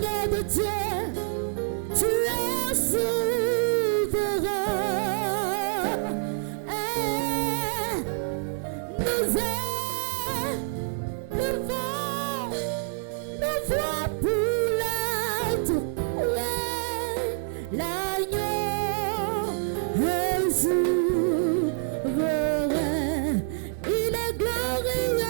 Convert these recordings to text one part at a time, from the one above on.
l'agneau de Dieu, tu es souverain. Et nous voix pour l'agneau est souverain. Il est glorieux.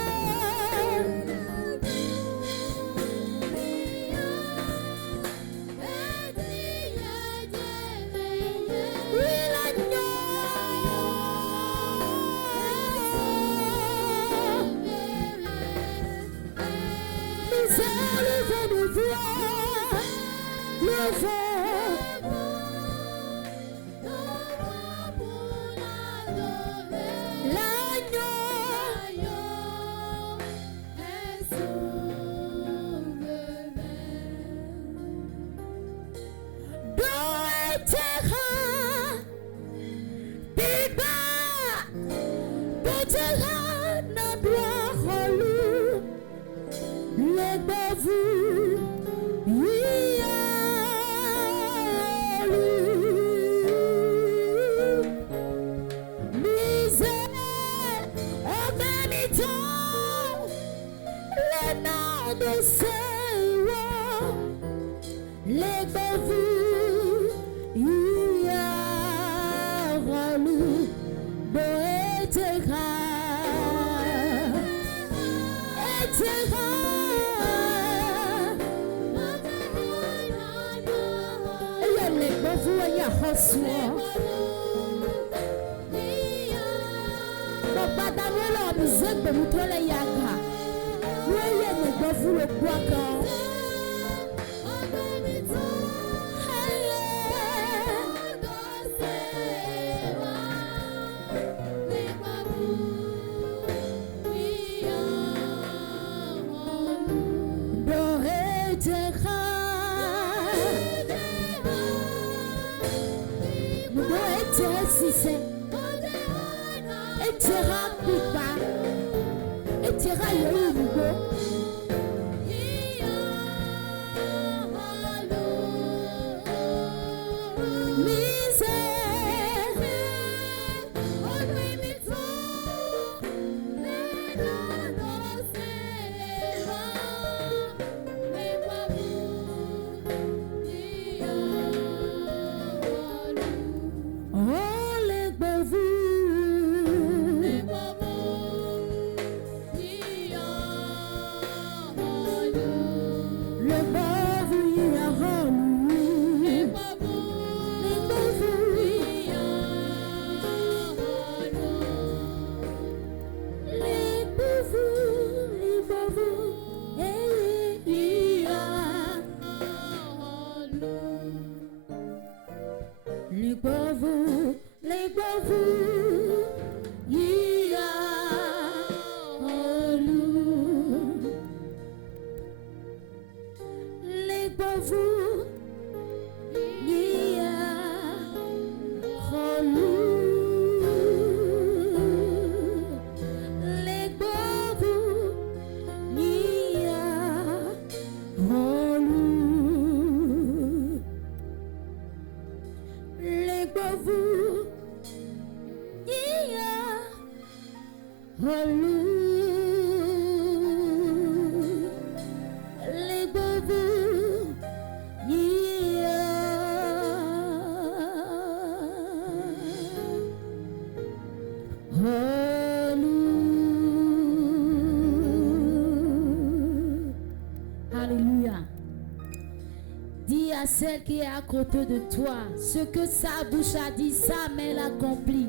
Celle qui est à côté de toi, ce que sa bouche a dit, sa main l'accomplit.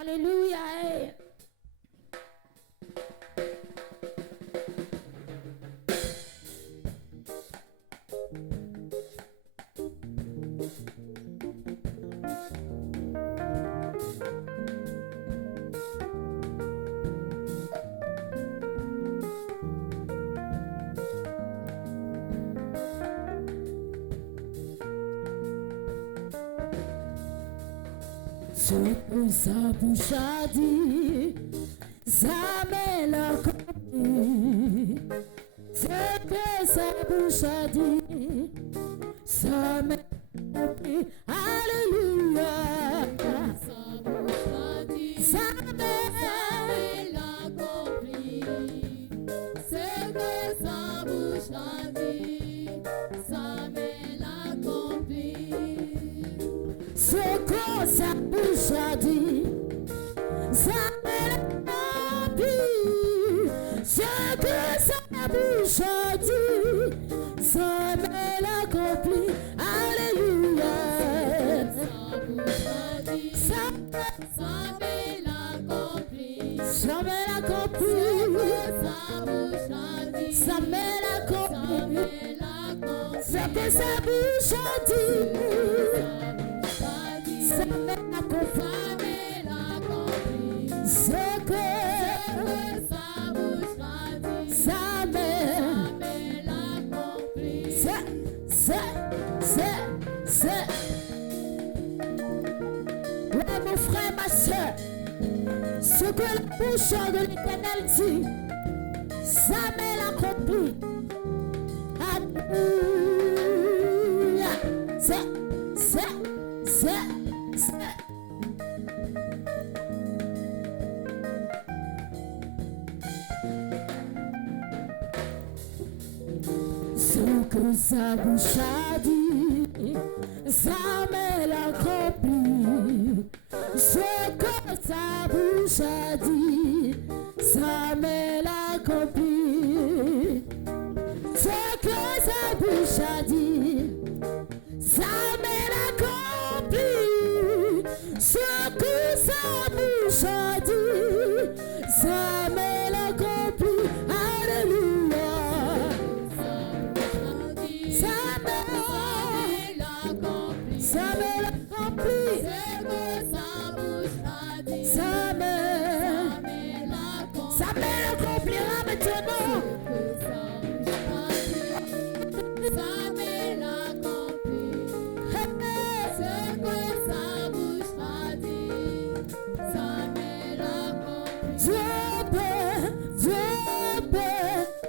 Alléluia. Ce que sa bouche a dit, sa main l'a accompli. Ce que sa bouche a dit, sa main accomplit. Alléluia. Sa main l'accomplit. Ce que sa bouche a dit, sa main l'accomplit. ce que sa bouche a dit, sa main l'accomplit. Ce que sa bouche a dit, sa main l'accomplit. Alléluia. Sa main l'accomplit. Sa main l'accomplit. Sa bouche a dit, Sa main l'accomplit. Ce que sa bouche a dit, sa main l'accomplit. Ce que sa bouche a dit, sa main, l'accomplit. c'est. Ouais, mon frère, ma soeur, ce que la bouche de l'Éternel dit, sa main l'accomplit. Alléluia. C'est. Ce que sa bouche a dit, sa main l'accomplit. Ce que sa bouche a dit, sa main l'accomplit. Ce que sa bouche a dit, sa main l'accomplit. Ce que sa bouche a dit, sa main l'accomplit. Alléluia. Sa main l'accomplit. Sa main l'accomplit. Sa main l'accomplira maintenant.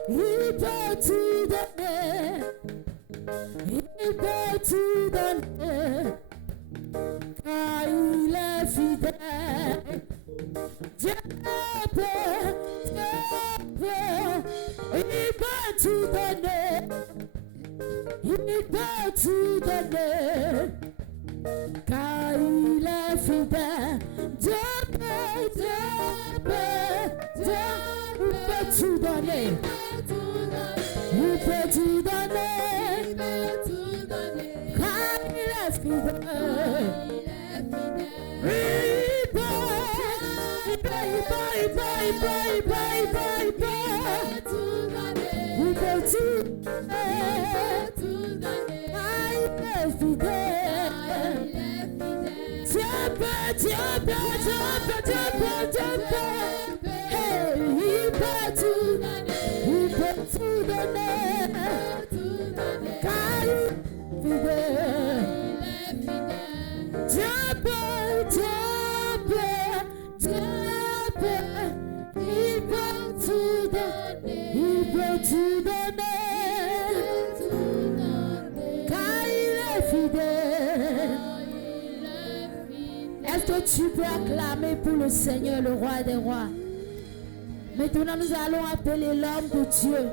Il peut tout donner. Il peut tout donner. Car il est fidèle. Dieu peut, il peut tout donner. Il peut tout donner. Car il est fidèle. Dieu peut tout donner. Il peut tout donner. Car il est fidèle. Il peut tout donner, car il est fidèle. Est-ce que tu peux acclamer pour le Seigneur, le roi des rois? Maintenant, nous allons appeler l'homme de Dieu,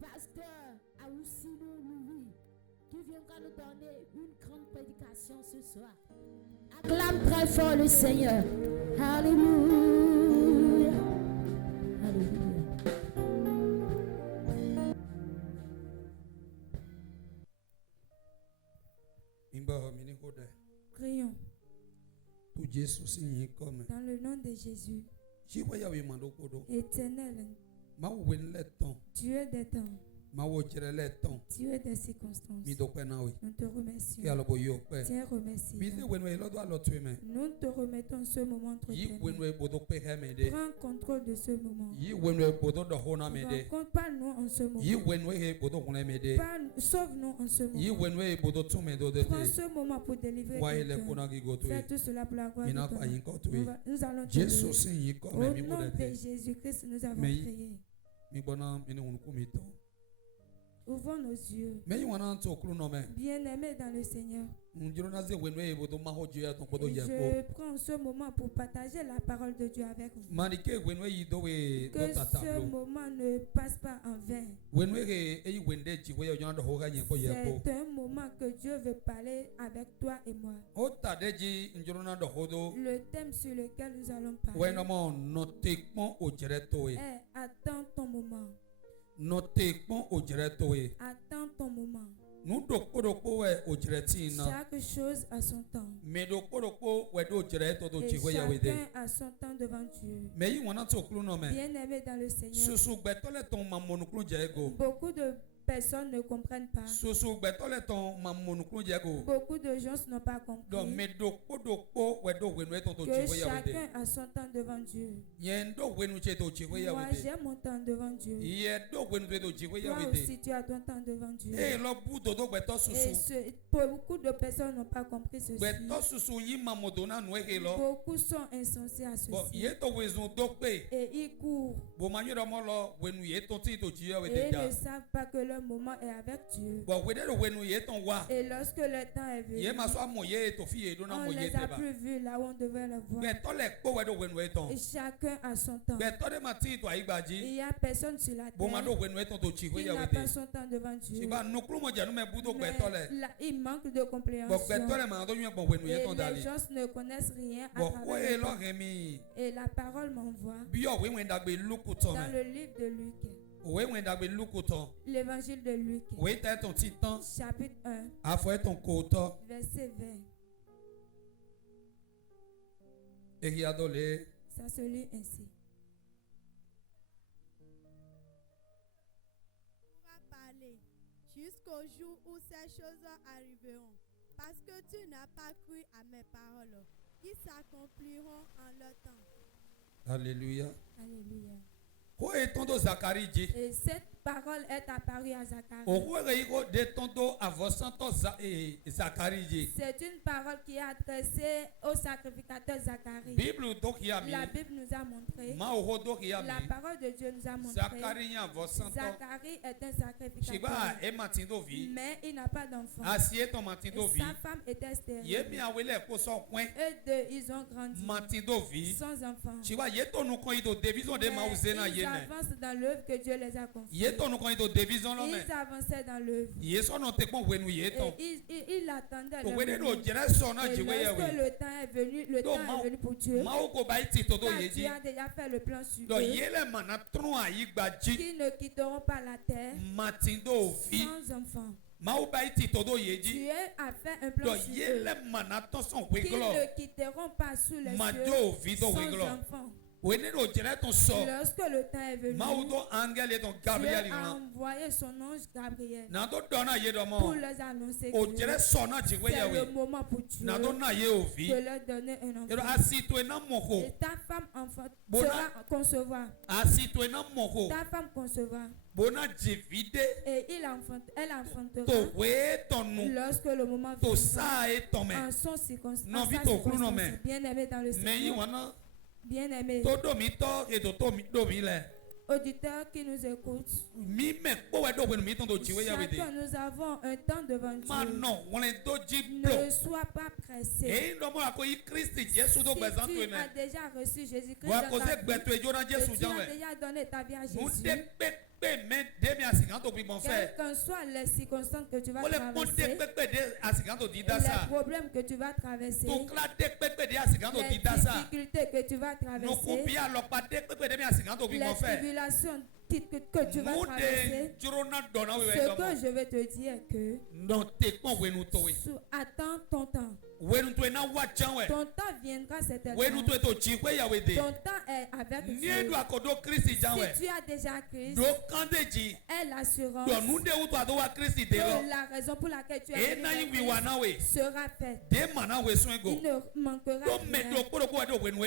Pasteur Awusilu Louis, qui viendra nous donner une grande prédication ce soir. Acclame très fort le Seigneur. Alléluia. Alléluia. Prions dans le nom de Jésus. Éternel, Dieu des temps, Dieu des circonstances, nous te remercions. Tiens, remercie. Nous te remettons ce moment entre tes mains. Prends contrôle de ce moment. Ne compte pas nous en ce moment. Sauve-nous en ce moment. Prends ce moment pour délivrer quelqu'un. Fais tout cela pour la gloire de ton nom. Nous allons te louer. Au nom de Jésus-Christ, nous avons prié. Ouvrons nos yeux. Bien-aimés dans le Seigneur. Je prends ce moment pour partager la parole de Dieu avec vous. Que ce moment ne passe pas en vain. C'est un moment que Dieu veut parler avec toi et moi. Le thème sur lequel nous allons parler est attends ton moment. Attends ton moment. Chaque chose a son temps. Et chacun a son temps devant Dieu. Bien-aimé dans le Seigneur. Beaucoup de personnes ne comprennent pas. Beaucoup de gens n'ont pas compris que chacun a son temps devant Dieu. Moi j'ai mon temps devant Dieu. Toi aussi tu as ton temps devant Dieu. Et beaucoup de personnes n'ont pas compris ceci. Beaucoup sont insensés à ceci. Et ils courent. Et ils ne savent pas que leur moment est avec Dieu. Et lorsque le temps est venu, on ne les a plus vus là où on devait le voir. Et chacun a son temps. Il n'y a personne sur la terre qui n'a pas son temps devant Dieu. Mais il manque de compréhension. Et les gens ne connaissent rien à travers le temps. Et la parole m'envoie dans le livre de Luc. L'évangile de Luc, chapitre 1, verset 20. Ça se lit ainsi. On va parler jusqu'au jour où ces choses arriveront, parce que tu n'as pas cru à mes paroles, qui s'accompliront en leur temps. Alléluia. Alléluia. Et cette parole est apparue à Zacharie. C'est une parole qui est adressée au sacrificateur Zacharie. La Bible nous a montré. La parole de Dieu nous a montré. Zacharie est un sacrificateur. Mais il n'a pas d'enfant. Sa femme était stérile. Eux deux, ils ont grandi sans enfant. Ils avancent dans l'œuvre que Dieu les a confiée. Ils avançaient dans l'œuvre. Et ils attendaient le moment. Et lorsque le temps est venu pour Dieu, car Dieu a déjà fait le plan sur eux, qui ne quitteront pas la terre sans enfants. Dieu a fait un plan sur eux, qui ne quitteront pas sous les cieux sans enfants. Lorsque le temps est venu, Dieu a envoyé son ange Gabriel pour leur annoncer que c'est le moment pour Dieu de leur donner un enfant. Et ta femme sera concevoir. Ta femme concevra. Et elle enfantera lorsque le moment viendra en son circonstance. Bien-aimé dans le Seigneur. Bien-aimé, auditeurs qui nous écoutent, chacun nous avons un temps devant Dieu. Ne sois pas pressé. Si tu as déjà reçu Jésus-Christ dans ta vie, et tu as déjà donné ta vie à Jésus, quelles qu'en soient les circonstances que tu vas traverser, les problèmes que tu vas traverser, les difficultés que tu vas traverser, les tribulations que tu vas traverser, ce que je vais te dire que attends ton temps. Ton temps viendra certainement. Ton temps est avec Dieu. Si tu as déjà Christ, est l'assurance que la raison pour laquelle tu as Christ sera faite. Il ne manquera rien,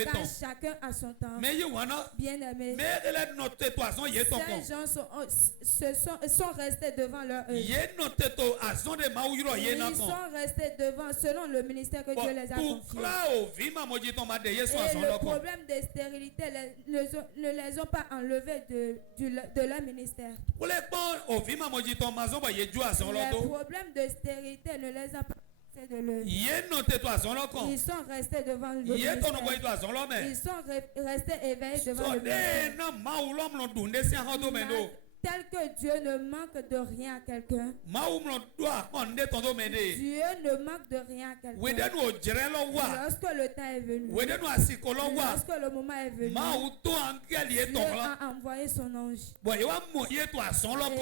car chacun a son temps. Bien-aimé, ces gens sont restés devant leur œuvre. Ils sont restés devant selon le ministère ministère que Dieu les a confiés. Et le problème de stérilité ne les ont pas enlevés de leur ministère. Le problème de stérilité ne les a pas de l'œuvre. Ils sont restés devant le ministère. Ils sont restés éveillés devant le ministère. Tel que Dieu ne manque de rien à quelqu'un. Dieu ne manque de rien à quelqu'un. Lorsque le temps est venu, lorsque le moment est venu, Dieu a envoyé son ange. Et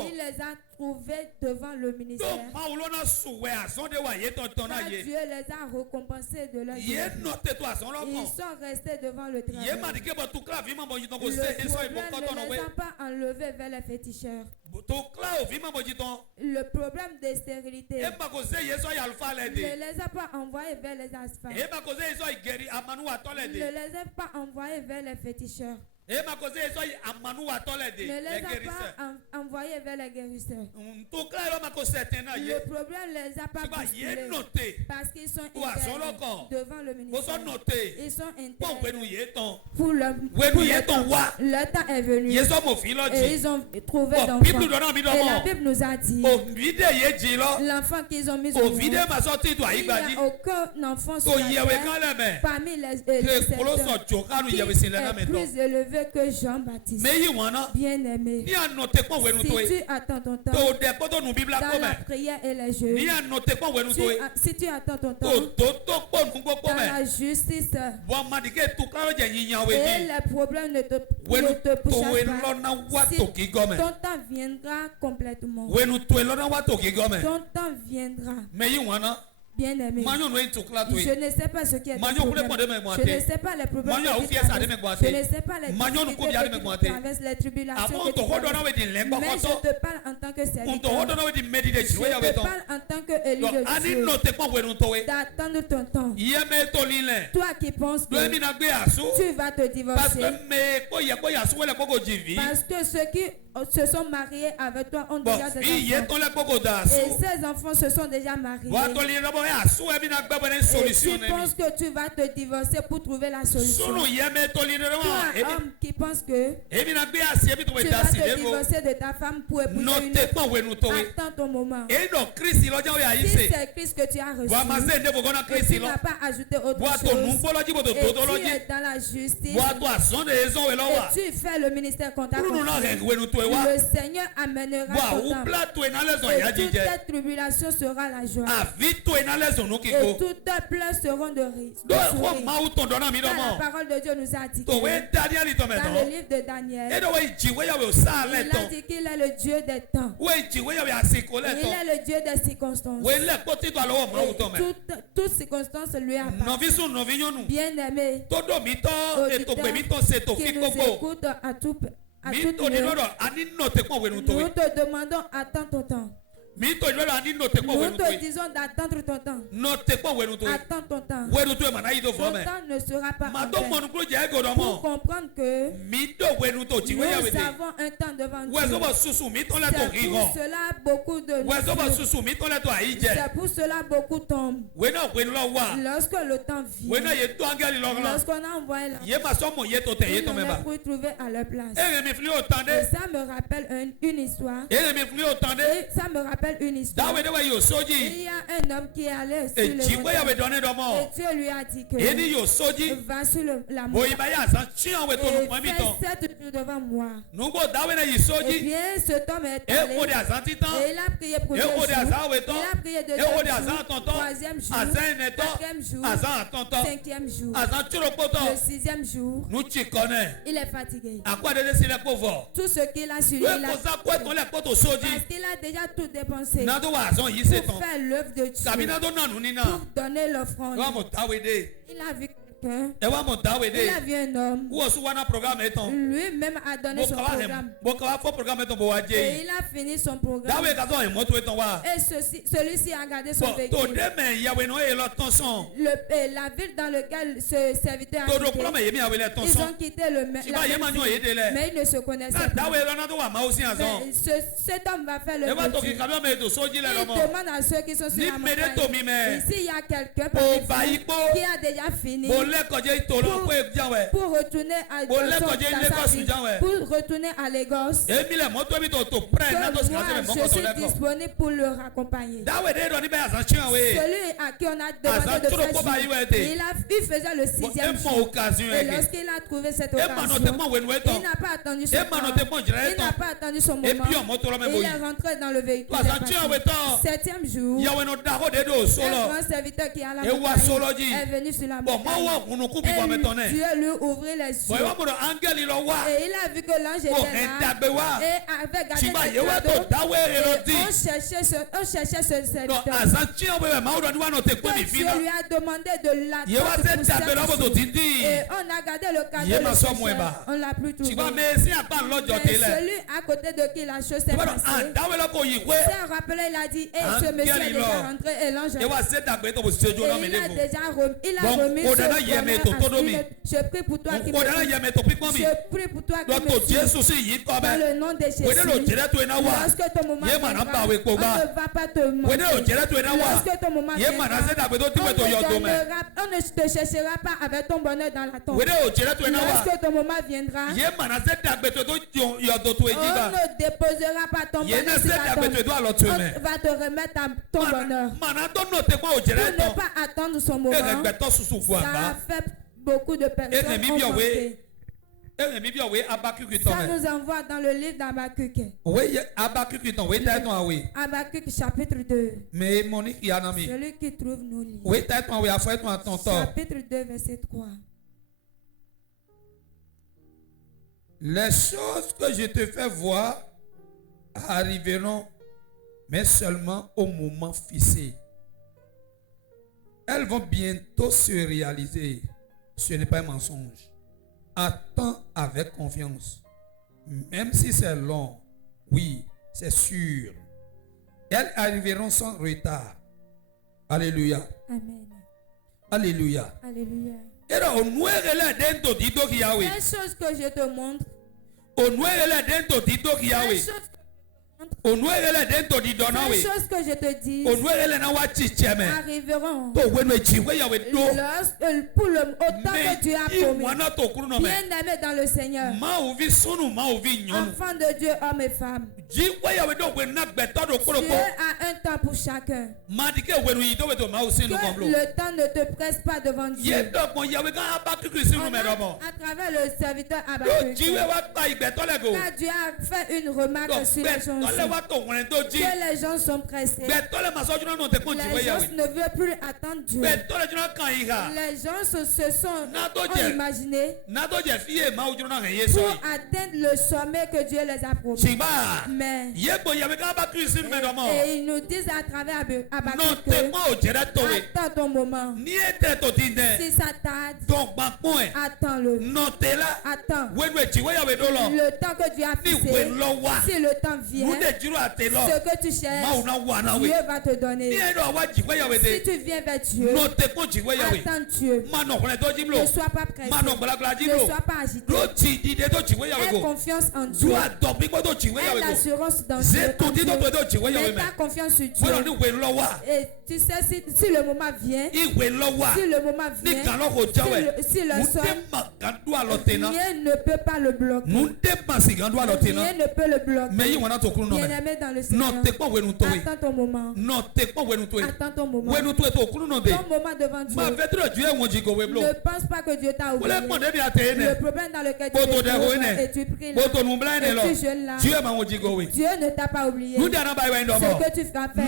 il les a trouvés devant le ministère. Quand Dieu les a récompensés de leur vie, ils sont restés devant le travail. Le problème ne les a pas enlevés vers les féticheurs. Le problème de stérilité ne les a pas envoyés vers les asphales. Ne les a pas envoyés vers les féticheurs. Ne les a pas envoyés vers les guérisseurs. Le problème ne les a pas bousculés parce qu'ils sont interdits devant le ministère. Ils sont interdits. Pour le temps est venu et ils ont trouvé d'enfants. Et la Bible nous a dit l'enfant qu'ils ont mis au monde, il n'y a aucun enfant sur la terre parmi les secteurs qui est plus élevé que Jean-Baptiste. Bien-aimé, si tu attends ton temps dans la prière et les jeux, si tu attends ton temps dans la justice et les problèmes ne te poussent pas, si ton temps viendra complètement. Ton temps viendra. Bien-aimé, je ne sais pas ce qui est le problème. Je ne sais pas les problèmes que tu traverses. Je ne sais pas les difficultés que tu traverses, les tribulations que tu traverses. Mais je te parle en tant que serviteur. Je te parle en tant que élu de Dieu. D'attendre ton temps. Toi qui penses que tu vas te divorcer. Parce que ceux qui se sont mariés avec toi ont déjà des enfants. Et ces enfants se sont déjà mariés. Et tu penses que tu vas te divorcer pour trouver la solution. Toi, homme qui pense que tu vas te divorcer de ta femme pour épouser une autre, attends ton moment. Si c'est Christ que tu as reçu et tu n'as pas ajouté autre chose, et tu es dans la justice et tu fais le ministère qu'on t'a confié, le Seigneur amènera ton temps et toute ta tribulation sera la joie. Et toutes tes pleurs seront de rire. La parole de Dieu nous a dit dans le livre de Daniel, il a dit qu'il est le Dieu des temps. Il est le Dieu des circonstances. Et toutes circonstances lui appartiennent. Bien-aimé, qui nous écoute à tout nous te demandons attends ton temps. Nous te disons d'attendre ton temps. Attends ton temps. Ton temps ne sera pas en vain. Pour comprendre que nous avons un temps devant Dieu. C'est pour cela beaucoup de nous. C'est pour cela beaucoup tombent. Lorsque le temps vient, lorsqu'on a envoyé la ils n'ont pu trouver à leur place. Et ça me rappelle une histoire. Et ça me rappelle une histoire. Il y a un homme qui est allé sur le route et Dieu lui a dit que va sur la montagne et fais 7 jours devant moi. Et bien cet homme est allé et il a prié pour 2 jours. Il a prié de 2 jours, 3e jour, 4e jour, 5e jour, le 6e jour. Il est fatigué. Tout ce qu'il a su, il a parce qu'il a déjà tout dépensé pour faire l'œuvre de Dieu, pour donner l'offrande. Il a vu quelqu'un. Il a vu un homme. Lui-même a donné son programme. Et il a fini son programme. Et celui-ci a gardé son véhicule. La ville dans laquelle ce serviteur a quitté, ils ont quitté mais ils ne se connaissaient pas. Mais cet homme va faire le métier. Il demande à ceux qui sont sur la montagne. Ici, il y a quelqu'un qui a déjà fini pour retourner à sa vie, pour retourner à Lagos. Moi, je suis disponible pour le raccompagner. Celui à qui on a demandé de faire il faisait le 6e jour. Et lorsqu'il a trouvé cette occasion, il n'a pas attendu son temps. Il n'a pas attendu son moment. Et il est rentré dans le véhicule. 7e jour, un grand serviteur qui a la montagne est venu sur la montagne. Et Dieu lui ouvrit les yeux. Et il a vu que l'ange était là et avait gardé les cadeaux. Et on cherchait ce serviteur. Dieu lui a demandé de l'attendre pour servir. Et on a gardé le cadeau. On ne l'a plus trouvé. Mais celui à côté de qui la chose s'est passée s'est rappelé, il a dit, ce monsieur est déjà rentré et l'ange il a remis ce bonheur. Je prie pour toi qui me suis. Je prie pour toi qui me suis. Dans le nom de Jésus. Lorsque ton moment viendra, on ne va pas te mentir. Lorsque ton moment viendra, on ne te cherchera pas avec ton bonheur dans la tombe. Lorsque ton moment viendra, on ne déposera pas ton bonheur sur la tombe. On va te remettre à ton bonheur. Pour ne pas attendre son moment. Ça a fait beaucoup de personnes. Ça nous envoie dans le livre d'Habakkuk. Habakkuk chapitre 2. Celui qui trouve nous lit. Chapitre 2 verset 3. Les choses que je te fais voir arriveront, mais seulement au moment fixé. Elles vont bientôt se réaliser. Ce n'est pas un mensonge. Attends avec confiance. Même si c'est long, oui, c'est sûr. Elles arriveront sans retard. Alléluia. Amen. Alléluia. Alléluia. Les choses que je te montre. Les choses que je te dis arriveront pour autant que Dieu a promis. Bien-aimé dans le Seigneur, enfants de Dieu, hommes et femmes, Dieu a un temps pour chacun. Que le temps ne te presse pas devant Dieu. À travers le serviteur Habakkuk, car Dieu a fait une remarque sur les gens. Que les gens sont pressés. Les gens ne veulent plus attendre Dieu. Les gens se sont imaginés pour atteindre le sommet que Dieu les a promis. Mais et ils nous disent à travers Habakkuk que attends ton moment. Si ça tarde, attends-le. Attends. Le temps que Dieu a fixé, si le temps vient, ce que tu cherches, Dieu va te donner. Si tu viens vers Dieu, attends Dieu. Ne sois pas pressé. Ne sois pas agité. Aie confiance en Dieu. Aie l'assurance dans Dieu. Mets ta confiance sur Dieu. Et tu sais, si le moment vient, si le sonne, rien ne peut pas le bloquer. Rien ne peut le bloquer. Bien-aimé dans le Seigneur, attends ton moment. Attends ton moment. Ton moment devant Dieu. Ne pense pas que Dieu t'a oublié. Le problème dans lequel tu es, et tu pries là, et tu jeûnes là, Dieu ne t'a pas oublié. Ce que tu vas faire,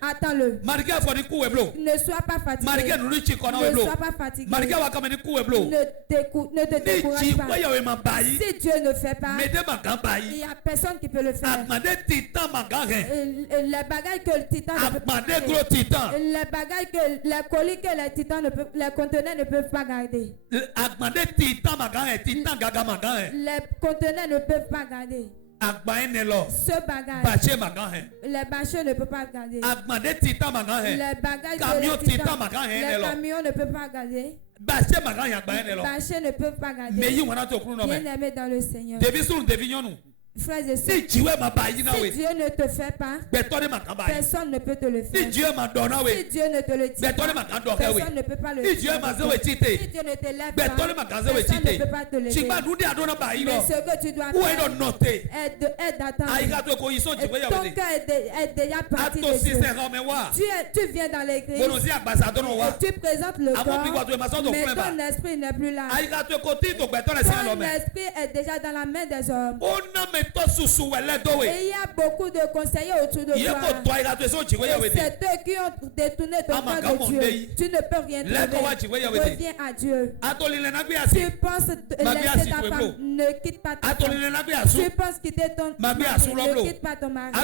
attends-le. Ne sois pas fatigué. Ne sois pas fatigué. Ne te décourage pas. Si Dieu ne fait pas, il n'y a personne qui peut le faire. les bagages que le titan ne peut pas garder. Les bagages que les colis que les conteneurs ne peuvent pas garder. Les conteneurs ne peuvent pas garder. Ce bagage, les bâcheux ne peuvent pas garder. Les bagages les camions ne peuvent pas garder. Les bâcheux ne peuvent pas garder. Bien-aimé dans le Seigneur. Frères et sœurs, si Dieu ne te fait pas, personne ne peut te le faire. Si Dieu ne te le dit pas, personne ne peut pas le faire. Si Dieu ne te lève pas, personne ne peut pas te le faire. Mais ce que tu dois faire est d'attendre. Ton cœur est déjà parti de Dieu. Tu viens dans l'église et tu présentes le corps, mais ton esprit n'est plus là. Ton esprit est déjà dans la main des hommes. Et il y a beaucoup de conseillers autour de toi. Et c'est eux qui ont détourné ton cœur de Dieu. Tu ne peux rien trouver. Reviens à Dieu. Tu penses laisser ta femme, ne quitte pas ta femme. Tu penses quitter ton mari, ne quitte pas ton mari. Tu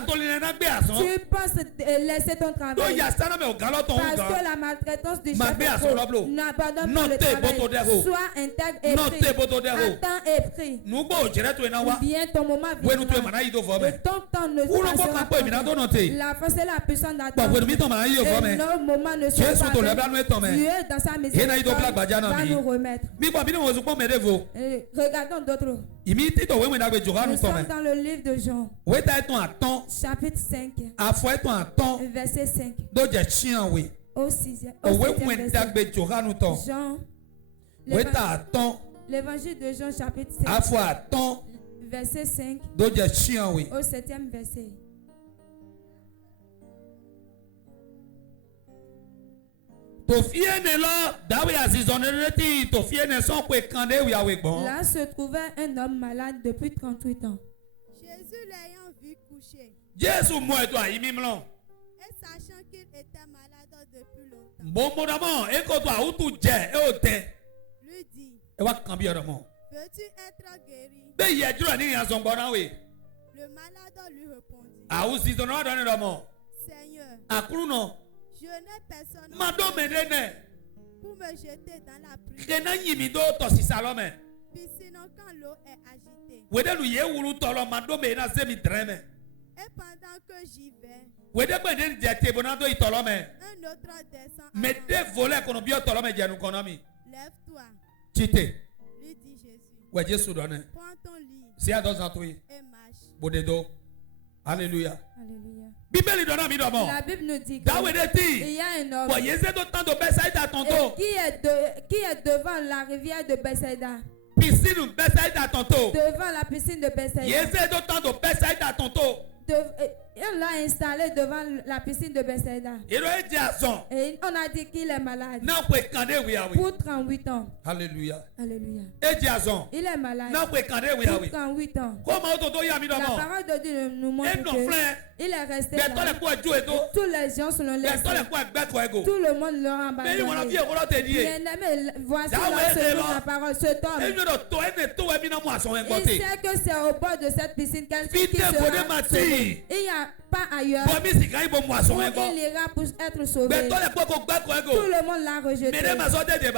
penses laisser ton travail parce que la maltraitance du chef est trop. N'abandonne pas le travail. Sois intègre et prie. Attends et prie. Bien ton moment vient. Ton temps ne sera pas. La force et la puissance d'attendre. Et nos moments ne seront pas. Dieu dans sa miséricorde va nous remettre. Regardons d'autres. Nous sommes dans le livre de Jean. Chapitre 5. Verset 5. Au 6e verset. Jean. L'évangile de Jean chapitre 5. Verset 5 au 7e verset. Là se trouvait un homme malade depuis 38 ans. Jésus l'ayant vu coucher, et sachant qu'il était malade depuis longtemps, lui dit, veux-tu être guéri? Le malade lui répondit, Seigneur, je n'ai personne pour me jeter dans la pluie. Piscine quand l'eau est agitée. Et pendant que j'y vais, un autre descend. Lève-toi. Lui dit Jésus. Prends ton lit et marche. Alléluia. La Bible nous dit qu'il y a un homme qui est devant la rivière de Bethsaida. Devant la piscine de Bethsaida. On l'a installé devant la piscine de Bethsaida. Et on a dit qu'il est malade. Pour 38 ans. Alléluia. Il est malade. Pour 38 ans. La parole de Dieu nous montre qu'il est resté là. Tous les gens se l'ont laissé. Tout le monde l'a abandonné. Bien-aimé, voici la parole. Cet homme, il sait que c'est au bord de cette piscine quelqu'un qui sera sauvé. Il n'y a pas ailleurs où il ira pour être sauvé. Tout le monde l'a rejeté.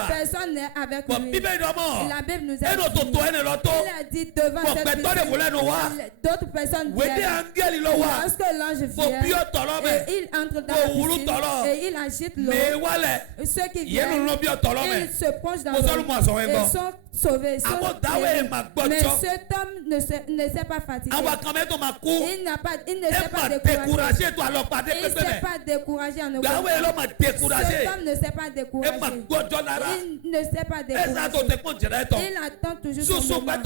Personne n'est avec lui. La Bible nous a dit devant cette piscine, d'autres personnes viennent. Lorsque l'ange vient, et il entre dans la piscine et il agite l'eau, ceux qui viennent, ils se plongent dans l'eau et sont sauvés. Mais cet homme ne s'est pas fatigué. Il ne s'est pas découragé. Il ne s'est pas découragé en aucun cas. Cet homme ne s'est pas découragé. Il ne s'est pas découragé. Il attend toujours son moment.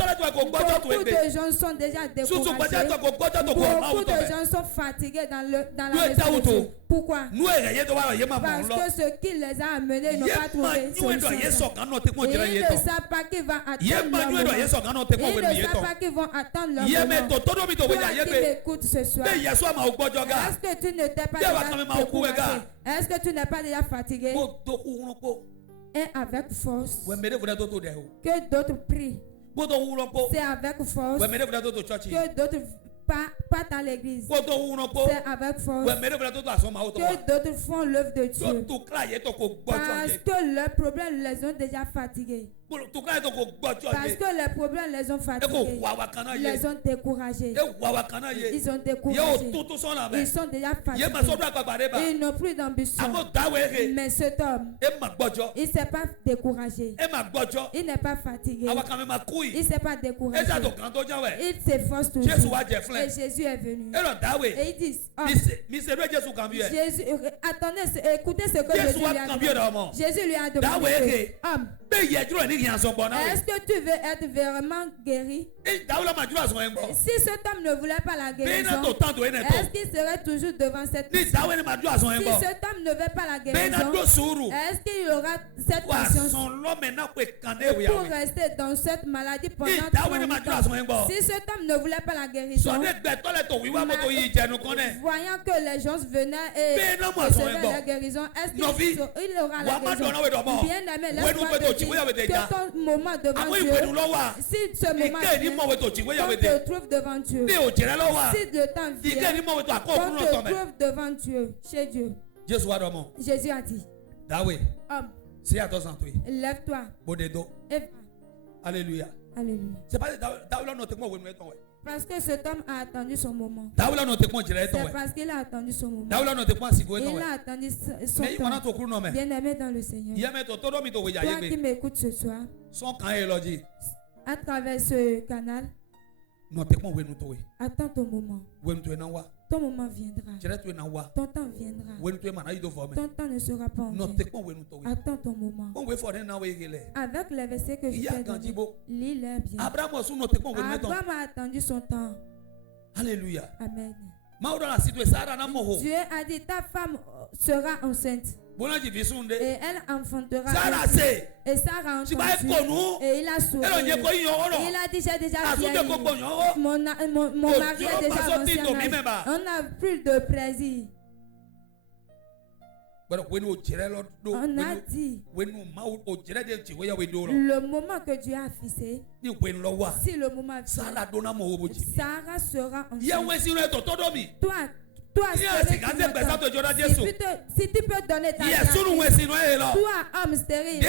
Beaucoup de gens sont déjà découragés. Beaucoup de gens sont fatigués dans la maison de Dieu. Pourquoi? Parce que ce qui les a amenés, ils n'ont pas trouvé solution. Ils ne savent pas qu'ils vont attendre leur moment. Ils ne savent pas qu'ils vont attendre leur moment. Toi qui m'écoutes ce soir, est-ce que tu ne t'es pas déjà découragé? Est-ce que tu n'es pas déjà fatigué? Et avec force, que d'autres prient. C'est avec force que d'autres pas dans l'église. C'est avec force que d'autres font l'œuvre de Dieu. Parce que leurs problèmes les ont déjà fatigués. Parce que les problèmes les ont fatigués. Ils les ont découragés. Ils ont découragé. Ils sont déjà fatigués. Ils n'ont plus d'ambition. Mais cet homme, il ne s'est pas découragé. Il n'est pas fatigué. Il ne s'est pas découragé. Il s'efforce toujours. Et Jésus est venu. Et il dit, Jésus, attendez, écoutez ce que Jésus lui a demandé. Jésus lui a demandé, homme, est-ce que tu veux être vraiment guéri? Si cet homme ne voulait pas la guérison, est-ce qu'il serait toujours devant cette mission? Si cet homme ne veut pas la guérison, est-ce qu'il aura cette patience pour rester dans cette maladie pendant 30 ans? Si cet homme ne voulait pas la guérison, voyant que les gens venaient et recevaient la guérison, est-ce qu'il aura la guérison? Bien aimé, laisse-moi te dire que ton moment devant Dieu, si ce moment vient, qu'on te trouve devant Dieu, si le temps vient, qu'on te trouve devant Dieu, chez Dieu. Jésus a dit, homme, lève-toi et va. Alléluia. Alléluia. C'est pas parce que cet homme a attendu son moment. C'est parce qu'il a attendu son moment. Il a attendu son temps. Bien aimé dans le Seigneur. Toi qui m'écoutes ce soir, à travers ce canal, attends ton moment. Ton moment viendra. Ton temps viendra. Ton temps ne sera pas en vain. Attends ton moment. Avec les versets que je t'ai donnés, lis-les bien. Abraham a attendu son temps. Alléluia. Amen. Dieu a dit, ta femme sera enceinte. Et elle enfantera. Et Sarah a entendu. Et il a souri. Il a dit, j'ai déjà vieilli. Mon mari est déjà ancien. On n'a plus de plaisir. On a dit le moment que Dieu a fixé, si le moment vient, Sarah sera enceinte. Toi, si tu peux donner ta vie, toi, homme stérile,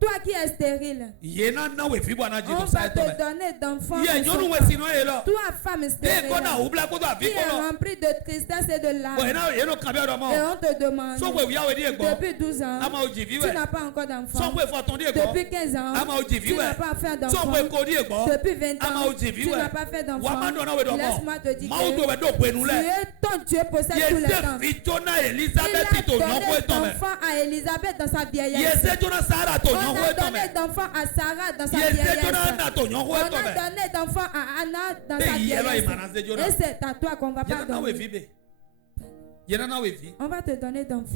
toi qui es stérile, on va te donner d'enfants. Toi, femme stérile, qui est remplie de tristesse et de larmes, et on te demande, depuis 12 ans, tu n'as pas encore d'enfant. Depuis 15 ans, tu n'as pas fait d'enfant. Depuis 20 ans, tu n'as pas fait d'enfant. Laisse-moi te dire que ton Dieu possède tous les temps. Il a donné d'enfant à Élisabeth dans sa vieillesse. On a donné d'enfants à Sarah dans sa vieillesse. On a donné d'enfants à Anna dans sa vieillesse. Et c'est à toi qu'on va pas donner. On va te donner d'enfants.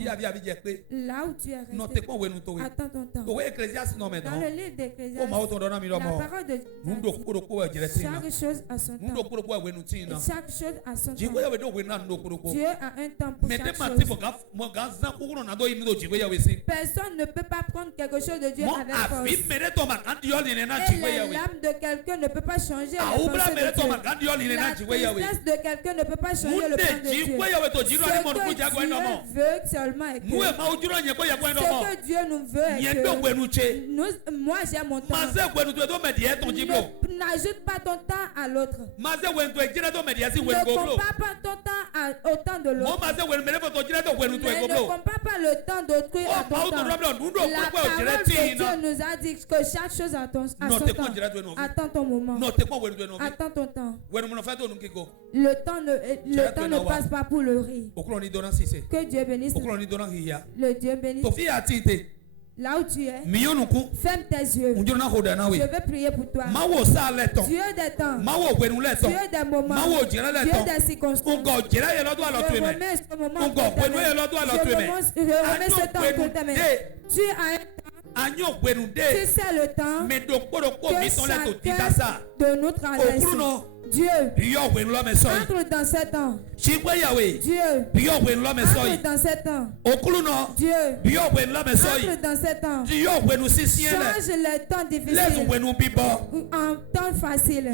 Là où tu es resté, attends ton temps. Dans le livre d'Ecclésiaste, la parole de Dieu, chaque chose a son temps. Et chaque chose a son temps. Dieu a un temps pour chaque chose. Personne ne peut pas prendre quelque chose de Dieu avec force. Et l'âme de quelqu'un ne peut pas changer les pensées de Dieu. La tristesse de quelqu'un ne peut pas changer le plan de Dieu. Ce que Dieu veut seulement est que ce que Dieu nous veut est que moi j'ai mon temps. N'ajoute pas ton temps à l'autre. Ne compare pas ton temps au temps de l'autre. Ne compare pas le temps d'autrui à ton temps. La parole de Dieu nous a dit que chaque chose a son temps. Attends ton moment. Attends ton temps. Le temps ne passe pas pour le rire. Que Dieu bénisse. Le Dieu bénisse. Là où tu es, ferme tes yeux. Je vais prier pour toi. Dieu des temps, Dieu des moments, Dieu des circonstances. Je remets ce moment pour ta main. Je remets ce temps pour ta main. Tu as un temps. Tu sais le temps que chacun de nous traverse. Dieu, entre dans ces temps. Dieu, entre dans ces temps. Dieu, entre dans ces temps. Change les temps difficiles en temps facile.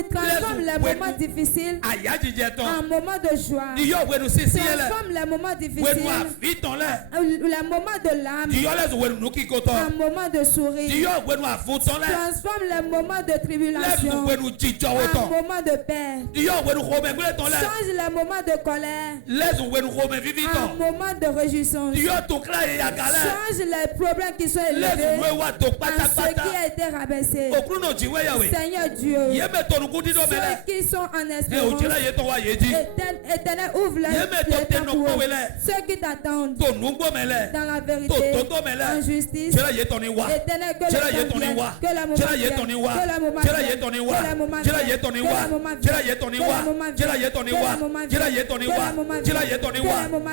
Transforme les moments difficiles en moments de joie. Transforme les moments difficiles les moments de larmes en moments de sourire. Transforme les moments de tribulation en moments de paix. Change les moments de colère en moments de réjouissance. Change les problèmes qui sont élevés en ce qui a été rabaissé. Seigneur Dieu, ceux qui sont en espérance, Éternel, ouvre les temps pour eux. Ceux qui t'attendent dans la vérité, en justice, Éternel, que le temps vienne, que la moment vienne, que la moment vienne, que la moment vienne, que la moment vienne, que la moment vienne, que la moment vienne, que la moment vienne, que la moment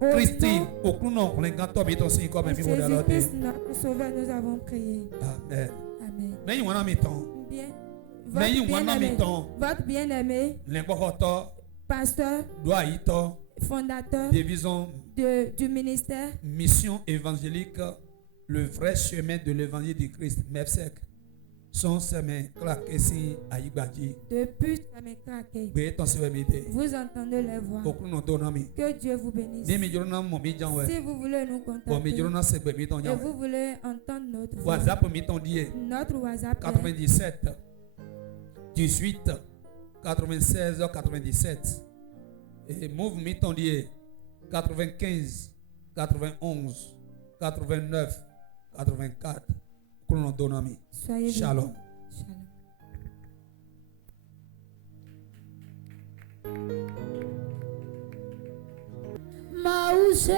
Christine, Jésus-Christ, notre Sauveur, nous avons prié. Amen. Amen. Votre bien-aimé, pasteur, fondateur du ministère, mission évangélique, le vrai chemin de l'évangile du Christ, MEFSEC. Son chemin claqué si Aïbadi. Depuis chemin claqué, vous entendez les voix. Que Dieu vous bénisse. Si vous voulez nous contacter et vous voulez entendre notre voix, notre WhatsApp 97 18 96 97 et Move Mitondier 95 91 89 84. Soyez Shalom. Maouche,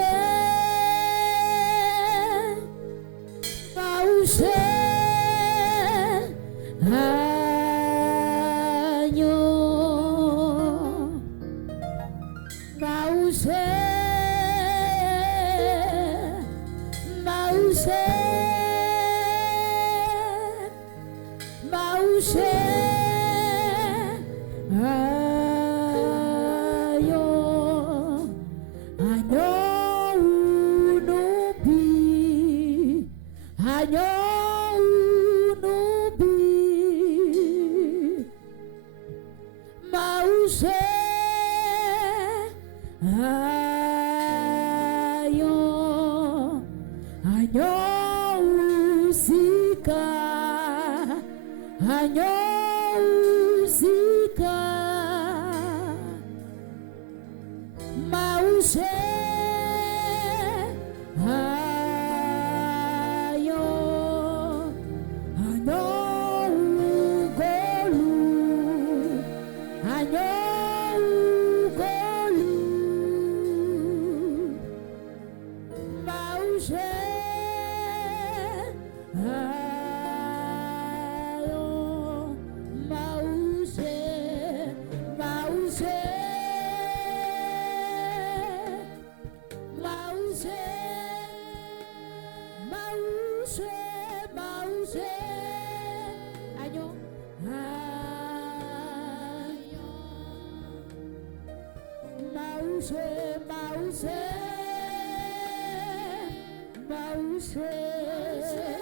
Maouche.